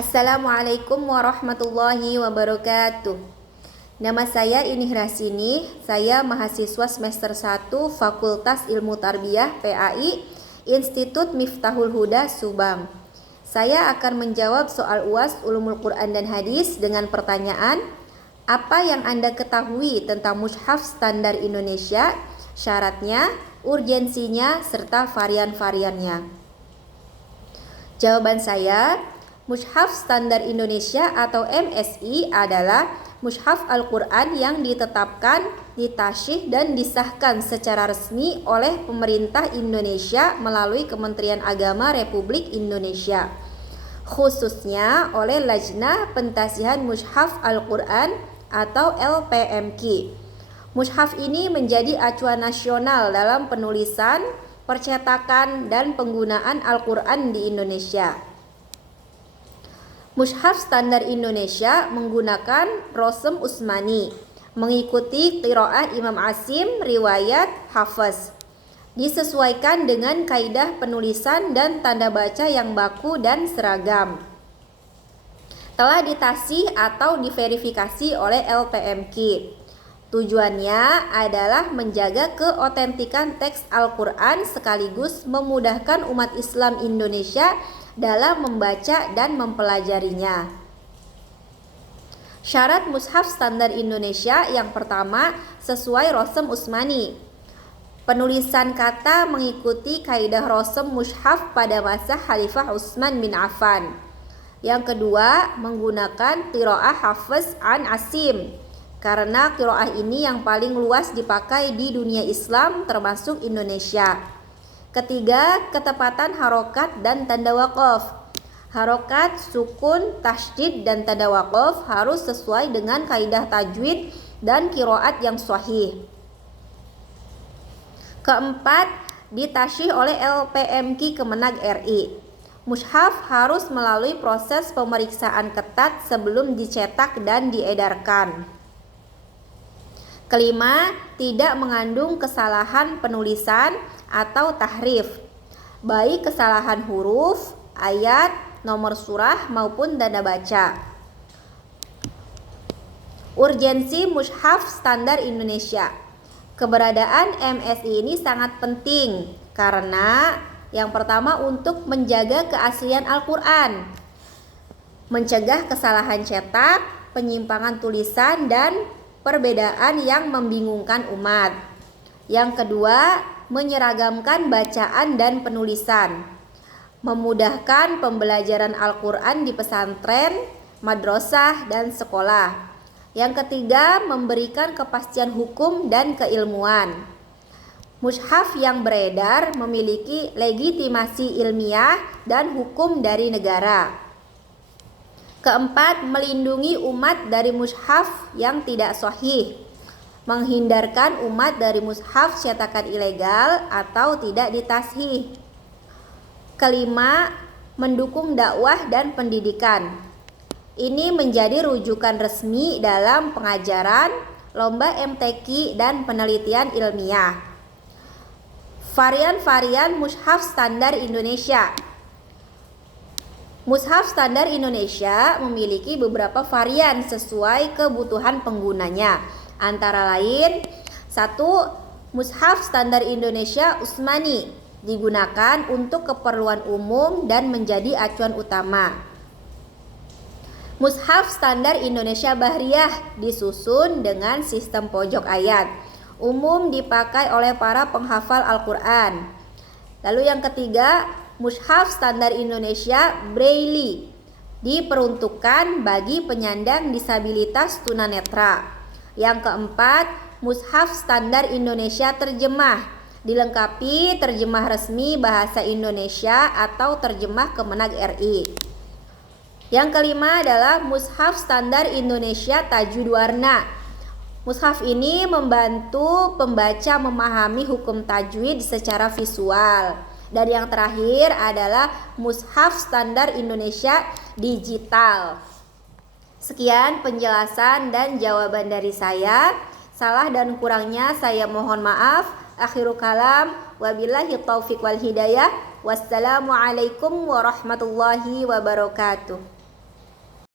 Assalamualaikum warahmatullahi wabarakatuh. Nama saya Inih Rasini, saya mahasiswa semester 1 Fakultas Ilmu Tarbiyah PAI, Institut Miftahul Huda, Subang. Saya akan menjawab soal UAS Ulumul Quran dan Hadis dengan pertanyaan: apa yang Anda ketahui tentang Mushaf Standar Indonesia, syaratnya, urgensinya, serta varian-variannya? Jawaban saya, Mushaf Standar Indonesia atau MSI adalah Mushaf Al-Quran yang ditetapkan, ditasyih dan disahkan secara resmi oleh pemerintah Indonesia melalui Kementerian Agama Republik Indonesia, khususnya oleh Lajnah Pentasihan Mushaf Al-Quran atau LPMQ. Mushaf ini menjadi acuan nasional dalam penulisan, percetakan, dan penggunaan Al-Quran di Indonesia. Mushaf Standar Indonesia menggunakan Rosem Usmani, mengikuti qiraah Imam Asim riwayat Hafs, disesuaikan dengan kaidah penulisan dan tanda baca yang baku dan seragam. Telah ditasih atau diverifikasi oleh LPMQ. Tujuannya adalah menjaga keotentikan teks Al-Quran sekaligus memudahkan umat Islam Indonesia dalam membaca dan mempelajarinya. Syarat Mushaf Standar Indonesia yang pertama, sesuai Rosem Usmani. Penulisan kata mengikuti kaidah Rosem Mushaf pada masa Khalifah Utsman bin Affan. Yang kedua, menggunakan qiraah Hafs an Asim, karena qiraah ini yang paling luas dipakai di dunia Islam termasuk Indonesia. Ketiga, ketepatan harokat dan tanda waqaf. Harokat, sukun, tasydid, dan tanda waqaf harus sesuai dengan kaidah tajwid dan qiraat yang sahih. Keempat, ditasyih oleh LPMQ Kemenag RI. Mushaf harus melalui proses pemeriksaan ketat sebelum dicetak dan diedarkan. Kelima, tidak mengandung kesalahan penulisan atau tahrif, baik kesalahan huruf, ayat, nomor surah maupun tanda baca. Urgensi Mushaf Standar Indonesia. Keberadaan MSI ini sangat penting karena yang pertama untuk menjaga keaslian Al-Quran, mencegah kesalahan cetak, penyimpangan tulisan, dan perbedaan yang membingungkan umat. Yang kedua, menyeragamkan bacaan dan penulisan, memudahkan pembelajaran Al-Quran di pesantren, madrasah, dan sekolah. Yang ketiga, memberikan kepastian hukum dan keilmuan. Mushaf yang beredar memiliki legitimasi ilmiah dan hukum dari negara. Keempat, melindungi umat dari mushaf yang tidak sahih, menghindarkan umat dari mushaf cetakan ilegal atau tidak ditashih. Kelima, mendukung dakwah dan pendidikan. Ini menjadi rujukan resmi dalam pengajaran, lomba MTQ, dan penelitian ilmiah. Varian-varian Mushaf Standar Indonesia. Mushaf Standar Indonesia memiliki beberapa varian sesuai kebutuhan penggunanya. Antara lain, 1. Mushaf Standar Indonesia Usmani digunakan untuk keperluan umum dan menjadi acuan utama. Mushaf Standar Indonesia Bahriyah disusun dengan sistem pojok ayat, umum dipakai oleh para penghafal Al-Quran. Lalu yang ketiga, Mushaf Standar Indonesia Braille diperuntukkan bagi penyandang disabilitas tunanetra. Yang keempat, Mushaf Standar Indonesia Terjemah dilengkapi terjemah resmi bahasa Indonesia atau terjemah Kemenag RI. Yang kelima adalah Mushaf Standar Indonesia Tajwid Warna. Mushaf ini membantu pembaca memahami hukum tajwid secara visual. Dan yang terakhir adalah Mushaf Standar Indonesia Digital. Sekian penjelasan dan jawaban dari saya. Salah dan kurangnya saya mohon maaf. Akhirul kalam, wabillahi taufiq wal hidayah. Wassalamualaikum warahmatullahi wabarakatuh.